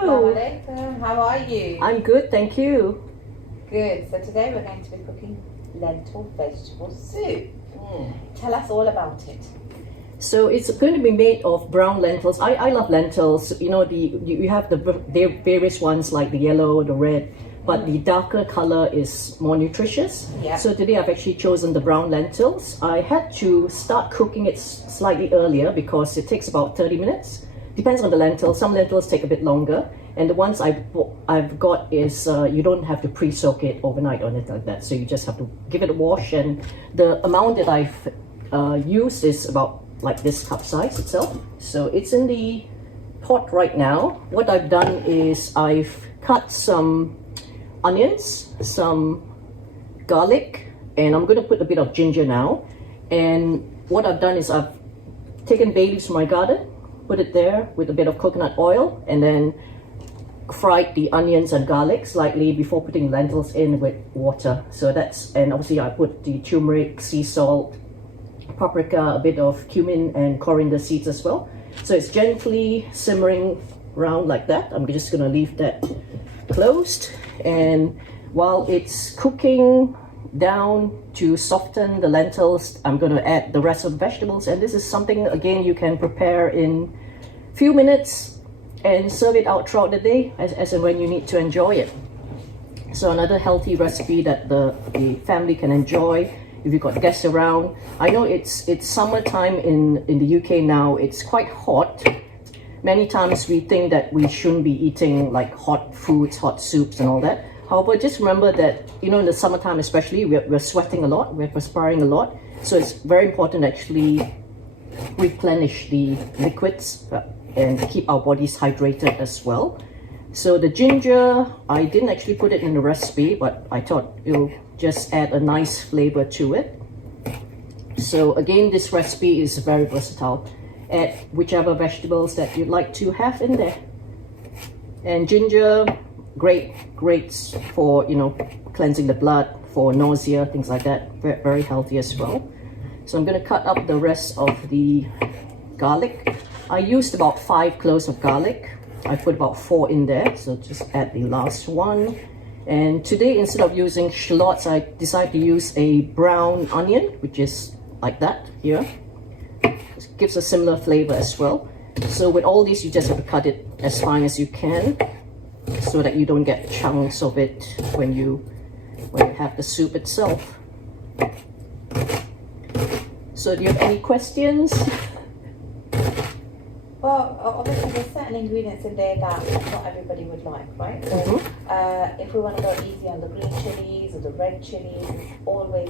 Assalamualaikum. How are you? I'm good, thank you. Good. So today we're going to be cooking lentil vegetable soup. Tell us all about it. So it's going to be made of brown lentils. I love lentils. You know, you have the various ones like the yellow, the red, but the darker color is more nutritious. Yeah. So today I've actually chosen the brown lentils. I had to start cooking it slightly earlier because it takes about 30 minutes. Depends on the lentil. Some lentils take a bit longer. And the ones I've got is you don't have to pre-soak it overnight or anything like that. So you just have to give it a wash. And the amount that I've used is about like this cup size itself. So it's in the pot right now. What I've done is I've cut some onions, some garlic, and I'm going to put a bit of ginger now. And what I've done is I've taken bay leaves from my garden, put it there with a bit of coconut oil, and then fried the onions and garlic slightly before putting lentils in with water. So that's, and obviously I put the turmeric, sea salt, paprika, a bit of cumin and coriander seeds as well. So it's gently simmering around like that. I'm just going to leave that closed, and while it's cooking down to soften the lentils, I'm going to add the rest of the vegetables. And this is something again you can prepare in a few minutes and serve it out throughout the day as and when you need to enjoy it. So another healthy recipe that the family can enjoy if you've got guests around. I know it's summertime in the UK now. It's quite hot. Many times we think that we shouldn't be eating like hot foods, hot soups and all that. However, just remember that, you know, in the summertime especially, we're sweating a lot, we're perspiring a lot. So it's very important to actually replenish the liquids and keep our bodies hydrated as well. So the ginger, I didn't actually put it in the recipe, but I thought it'll just add a nice flavor to it. So again, this recipe is very versatile. Add whichever vegetables that you'd like to have in there. And ginger, great for, you know, cleansing the blood, for nausea, things like that. Very, very healthy as well. So I'm going to cut up the rest of the garlic. I used about 5 cloves of garlic. I put about 4 in there, so just add the last one. And today, instead of using shallots, I decided to use a brown onion, which is like that here. It gives a similar flavor as well. So with all these, you just have to cut it as fine as you can so that you don't get chunks of it when you have the soup itself. So do you have any questions? Well, obviously there's certain ingredients in there that not everybody would like, right? So if we want to go easy on the green chilies or the red chilies, it's always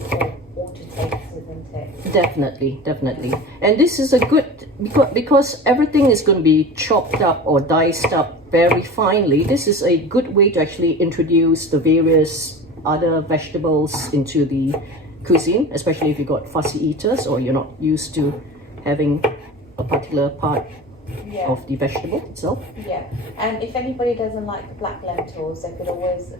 all to taste, isn't it? Definitely. And this is a good, because everything is going to be chopped up or diced up very finely. This is a good way to actually introduce the various other vegetables into the cuisine, especially if you've got fussy eaters or you're not used to having a particular part of the vegetable itself. Yeah, and if anybody doesn't like the black lentils, they could always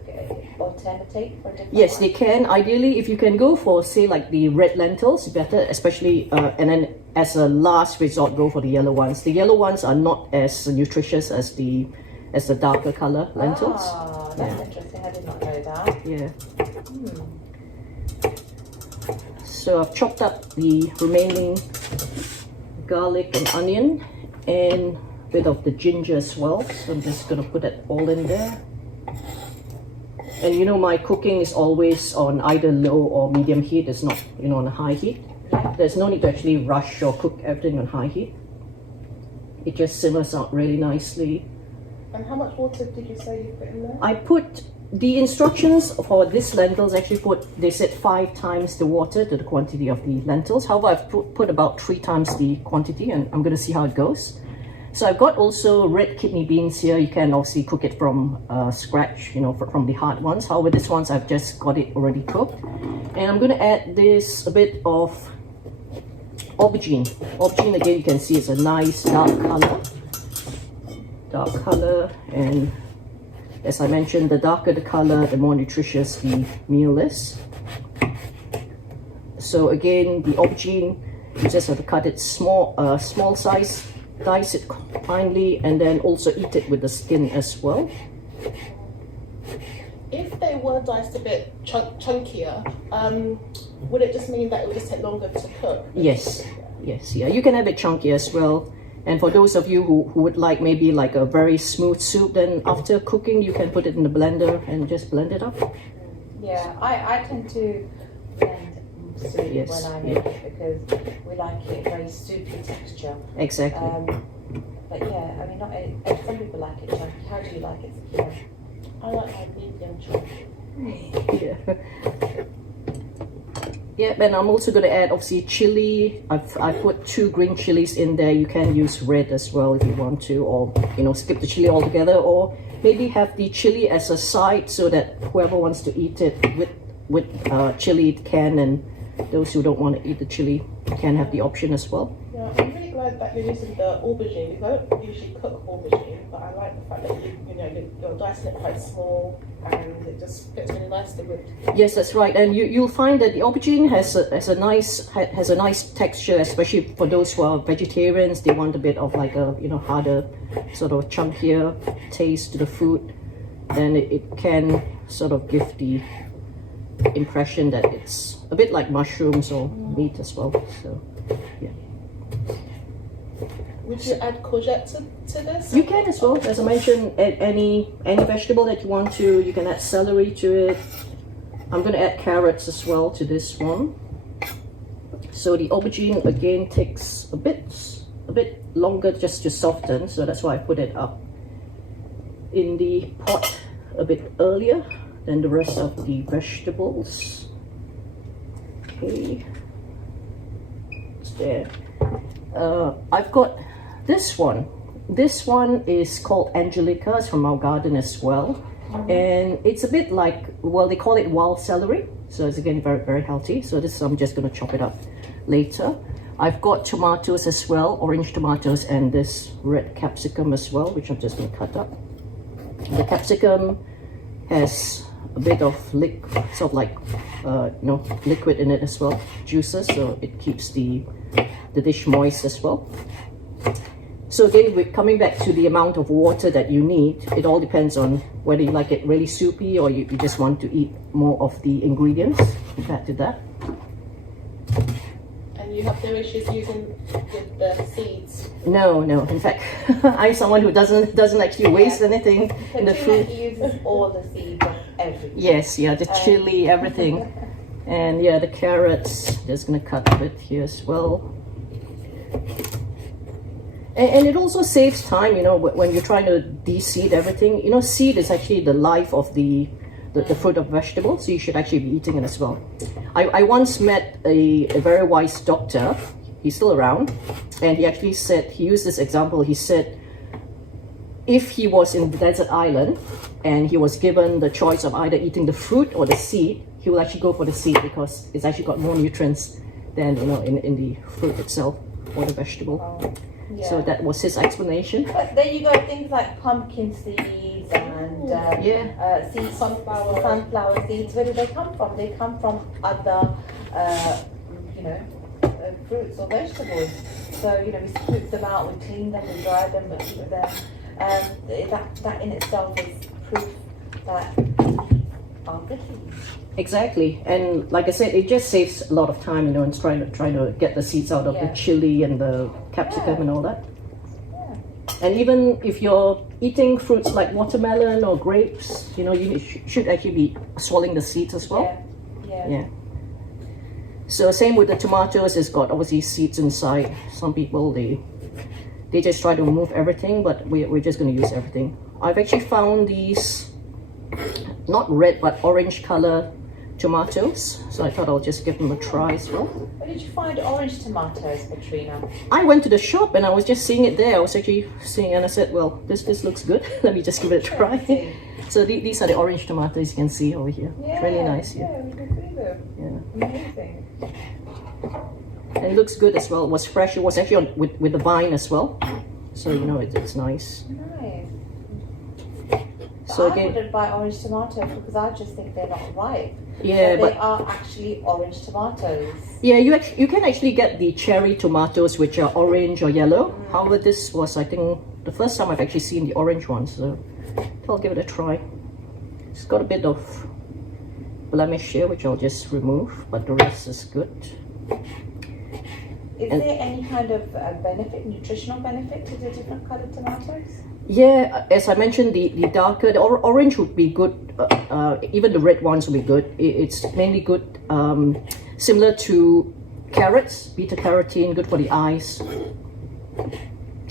alternate for a different Yes, one. they can. Ideally, if you can go for, say, like the red lentils, better, especially, and then as a last resort, go for the yellow ones. The yellow ones are not as nutritious as the darker color lentils. Ah, that's interesting. I did not know that. Yeah. So I've chopped up the remaining garlic and onion and a bit of the ginger as well. So I'm just going to put it all in there. And you know, my cooking is always on either low or medium heat. It's not, you know, on a high heat. There's no need to actually rush or cook everything on high heat. It just simmers out really nicely. And how much water did you say you put in there? I put the instructions for this lentils actually they said 5 times the water to the quantity of the lentils. However, I've put about 3 times the quantity, and I'm going to see how it goes. So I've got also red kidney beans here. You can obviously cook it from scratch, you know, from the hard ones. However, this ones I've just got it already cooked. And I'm going to add this a bit of aubergine. Aubergine, again, you can see it's a nice dark color, and as I mentioned, the darker the color, the more nutritious the meal is. So again, the aubergine, you just have to cut it small size dice it finely, and then also eat it with the skin as well. If they were diced a bit chunkier, would it just mean that it would just take longer to cook? Yes, yes, yeah. You can have it chunky as well. And for those of you who would like maybe like a very smooth soup, then after cooking you can put it in the blender and just blend it up. Yeah, I tend to blend soup Yes, when I make it because we like it very soupy texture. Exactly. But yeah, I mean, not some people like it chunky. How do you like it, Sakina? I like my medium chunky. Yeah. Yeah, and I'm also going to add obviously chili. I put 2 green chilies in there. You can use red as well if you want to, or you know, skip the chili altogether, or maybe have the chili as a side so that whoever wants to eat it with chili can, and those who don't want to eat the chili can have the option as well. Yeah, I'm really glad that you're using the aubergine because I don't usually cook aubergine, but I like the fact that you're dicing it quite small and it just fits really nicely with. Yes, that's right, and you'll find that the aubergine has a nice texture, especially for those who are vegetarians. They want a bit of like a harder, sort of chunkier taste to the food. Then it can sort of give the impression that it's a bit like mushrooms or meat as well. So yeah. Would you add courgette to this? You can as well. As I mentioned, add any vegetable that you want to. You can add celery to it. I'm going to add carrots as well to this one. So the aubergine again takes a bit longer just to soften. So that's why I put it up in the pot a bit earlier than the rest of the vegetables. Okay, it's there. I've got this one. This one is called Angelica. It's from our garden as well. And it's a bit like, well, they call it wild celery. So it's again very, very healthy. So this I'm just going to chop it up later. I've got tomatoes as well, orange tomatoes, and this red capsicum as well, which I'm just going to cut up. The capsicum has a bit of sort of like liquid in it as well, juices, so it keeps the dish moist as well. So again, we're coming back to the amount of water that you need. It all depends on whether you like it really soupy or you just want to eat more of the ingredients compared to that. And you have no issues using the seeds? No. In fact, I'm someone who doesn't actually waste anything in the food. Petrina uses all the seeds of everything. Yes, yeah, the chili, everything. And yeah, the carrots, just gonna cut a bit here as well. And it also saves time, when you're trying to de-seed everything. Seed is actually the life of the fruit of vegetable, so you should actually be eating it as well. I once met a very wise doctor. He's still around, and he actually said, he used this example. He said, if he was in the desert island and he was given the choice of either eating the fruit or the seed, he will actually go for the seed because it's actually got more nutrients than in the fruit itself or the vegetable. Oh, yeah. So that was his explanation. But there you go, things like pumpkin seeds and seeds, sunflower seeds. Where do they come from? They come from other, fruits or vegetables. So we scoop them out, we clean them, we dry them, we keep them. That in itself is proof that are good for you. Exactly, and like I said, it just saves a lot of time, in trying to get the seeds out of the chili and the capsicum and all that. Yeah. And even if you're eating fruits like watermelon or grapes, you should actually be swallowing the seeds as well. Yeah. So same with the tomatoes, it's got obviously seeds inside. Some people they just try to remove everything, but we're just going to use everything. I've actually found these not red but orange color tomatoes, so I thought I'll just give them a try as well. Where did you find orange tomatoes, Petrina? I went to the shop and I was just seeing it there. I was actually seeing, and I said, well, this looks good. Let me just give it a try. So these are the orange tomatoes you can see over here. Yeah, really nice. Yeah, we can see them. Yeah. Amazing. And it looks good as well. It was fresh. It was actually with the vine as well. So it's nice. Nice. So I again, wouldn't buy orange tomatoes because I just think they're not ripe. yeah, But they but are actually orange tomatoes. yeah, you can actually get the cherry tomatoes which are orange or yellow. However, this was, I think, the first time I've actually seen the orange ones, so I'll give it a try. It's got a bit of blemish here, which I'll just remove, but the rest is good. Is there any kind of benefit, nutritional benefit to the different colored tomatoes? Yeah, as I mentioned, the darker, the orange would be good. Even the red ones would be good. It's mainly good, similar to carrots, beta carotene, good for the eyes,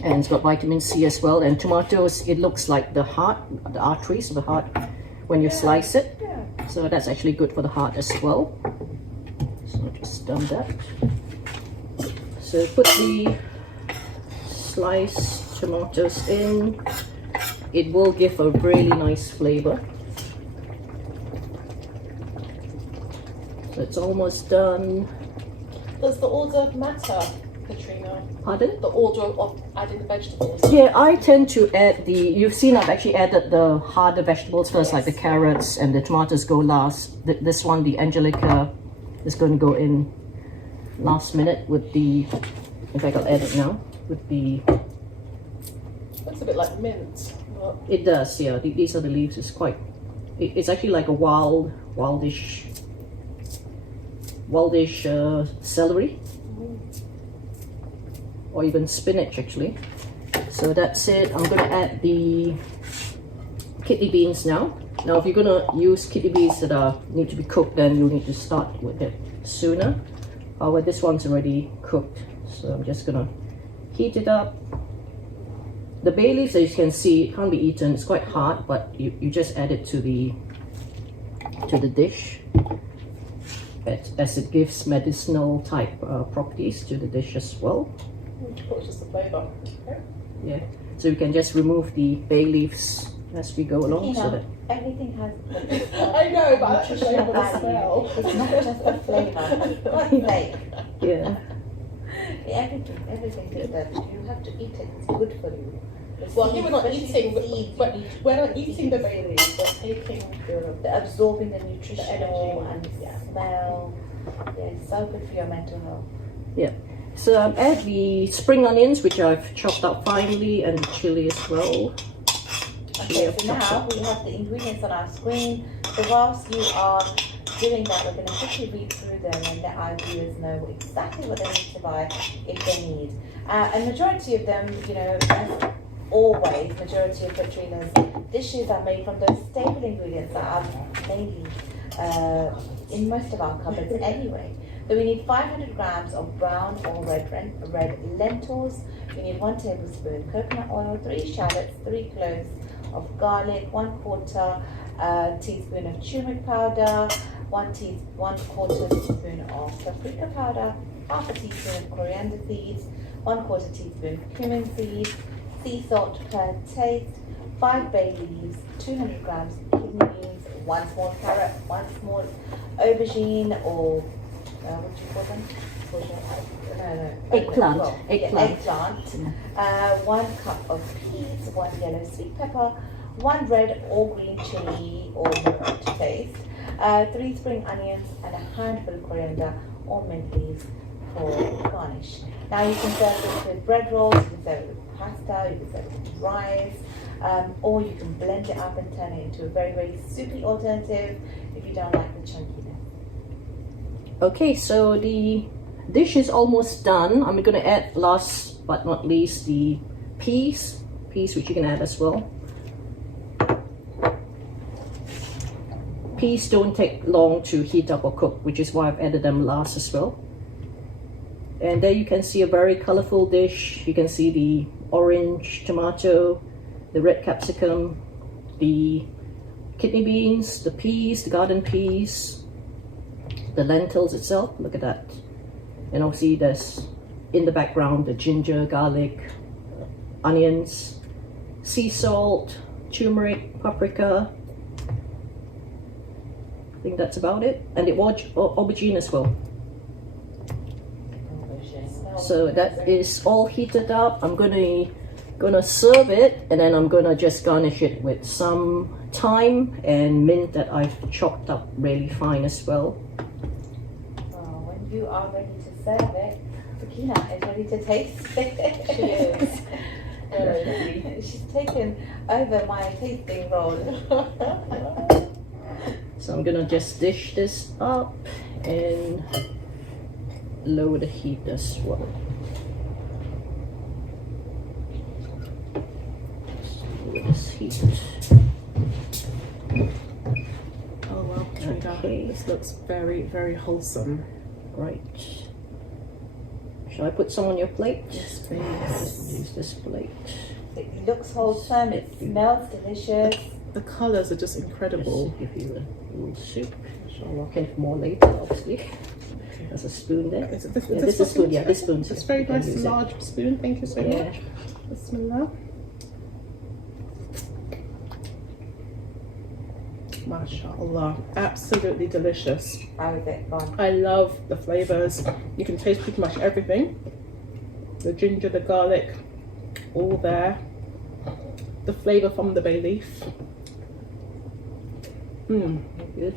and it's got vitamin C as well. And tomatoes, it looks like the heart, the arteries of the heart when you slice it. Yeah. So that's actually good for the heart as well. So I'll just dump that. So put the sliced tomatoes in. It will give a really nice flavor. So it's almost done. Does the order matter, Petrina? Pardon? The order of adding the vegetables? Yeah, I tend to add you've seen I've actually added the harder vegetables first, like the carrots, and the tomatoes go last. This one, the Angelica, is going to go in last minute with the, in fact I'll add it now, with the, Looks a bit like mint. it does, yeah, these are the leaves. It's quite, it's actually like a wildish celery, or even spinach actually. So that's it. I'm gonna add the kidney beans now. Now if you're gonna use kidney beans that need to be cooked, then you'll need to start with it sooner. However, this one's already cooked, so I'm just gonna heat it up. The bay leaves, as you can see, it can't be eaten. It's quite hard, but you just add it to the dish, as it gives medicinal type properties to the dish as well. It's just the flavour. Okay. Yeah, so you can just remove the bay leaves as we go along. You So know, that everything has I know, but that's the nutritional flavour of the smell. value. It's not just the flavour. God's sake. yeah. Everything is that you have to eat it. It's good for you. Well, here we're not eating, but we're not eating the bay leaves, we're taking the absorbing the nutritional energy. and smell. Yeah, it's so good for your mental health. Yeah. So add the spring onions, which I've chopped up finely, and the chili as well. Okay, so now we have the ingredients on our screen. So whilst you are doing that, we're going to quickly read through them and let our viewers know exactly what they need to buy if they need. And majority of them, you know, as always, majority of Petrina's dishes are made from those staple ingredients that are mainly in most of our cupboards anyway. So we need 500 grams of brown or red lentils. We need 1 tablespoon coconut oil, 3 shallots, 3 cloves of garlic, 1/4 teaspoon of turmeric powder, 1/4 teaspoon of paprika powder, 1/2 teaspoon of coriander seeds, 1/4 teaspoon of cumin seeds, sea salt per taste, 5 bay leaves, 200 grams kidney beans, 1 small carrot, 1 small aubergine, or what do you call them? Eggplant. Well, Eggplant. Yeah, 1 cup of peas, 1 yellow sweet pepper, 1 red or green chili or more to taste, 3 spring onions, and a handful of coriander or mint leaves for garnish. Now you can serve this with bread rolls, you can serve it with pasta, you can serve it with rice, or you can blend it up and turn it into a very, very soupy alternative if you don't like the chunkiness. Okay, so the dish is almost done. I'm going to add, last but not least, the peas, which you can add as well. Peas don't take long to heat up or cook, which is why I've added them last as well. And there you can see a very colorful dish. You can see the orange tomato, the red capsicum, the kidney beans, the peas, the garden peas, the lentils itself. Look at that. And obviously there's in the background the ginger, garlic, onions, sea salt, turmeric, paprika. I think that's about it. And the aubergine as well. So that is all heated up. I'm gonna serve it, and then I'm gonna just garnish it with some thyme and mint that I've chopped up really fine as well. When you are ready to serve it, Petrina is ready to taste it. Cheers. She's taken over my tasting role. So I'm gonna just dish this up and lower the heat as well. Lower this heat. Oh wow, Petrina, Okay. this looks very, very wholesome. Right. Shall I put some on your plate? Yes, please. Just use this plate. It looks wholesome, it smells delicious. The colours are just Just incredible. to give you a little soup. I'll can have more later, obviously. There's a spoon there. Is it this, Yeah, this is spoon. Yeah, this spoon. It's a very nice large spoon. Thank you so Yeah. much. Bismillah. MashaAllah. Absolutely delicious. How is it gone? I love the flavours. You can taste pretty much everything. The ginger, the garlic, all there. The flavour from the bay leaf. Good.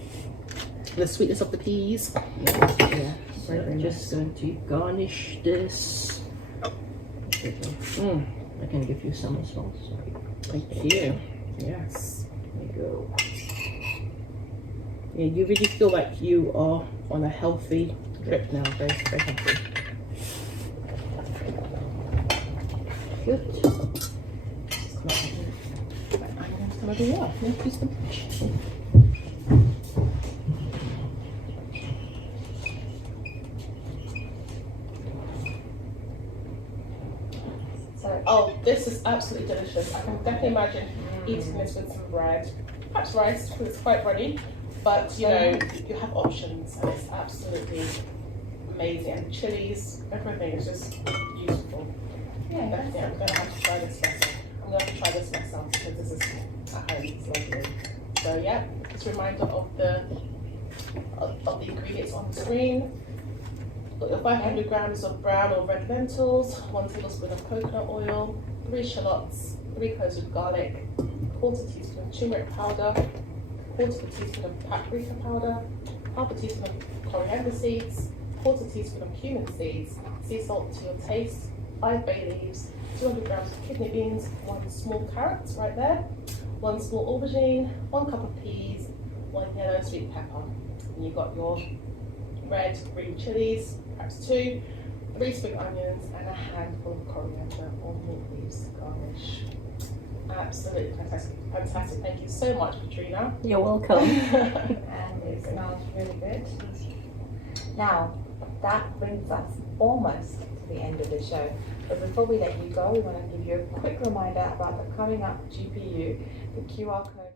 The sweetness of the peas. Yeah. Very, So very I'm just going to garnish this. I can give you some as well. Sorry. Thank you. Yes. There you go. Yeah, you really feel like you are on a healthy trip now. Very, very healthy. Good. I'm going to do that. Thank you so much. Oh, this is absolutely delicious. I can definitely imagine eating this with some bread. Perhaps rice, because it's quite runny. But, you know, you have options, and it's absolutely amazing. And chilies, everything is just beautiful. Yeah, Definitely, I'm going to have to try this myself. I'm going to have to try this myself, because this is at home. It's lovely. So, yeah, just a reminder of the ingredients on the screen. Got your 500 grams of brown or red lentils, 1 tablespoon of coconut oil, 3 shallots, 3 cloves of garlic, 1/4 teaspoon of turmeric powder, 1/4 teaspoon of paprika powder, 1/2 teaspoon of coriander seeds, 1/4 teaspoon of cumin seeds, sea salt to your taste, 5 bay leaves, 200 grams of kidney beans, 1 small carrot right there, 1 small aubergine, 1 cup of peas, 1 yellow sweet pepper. And you've got your red, green chilies, perhaps 2, 3 spring onions, and a handful of coriander or mint leaves to garnish. Absolutely fantastic. Fantastic. Thank you so much, Petrina. You're welcome. And it smells really good. Now, that brings us almost to the end of the show. But before we let you go, we want to give you a quick reminder about the coming up GPU. The QR code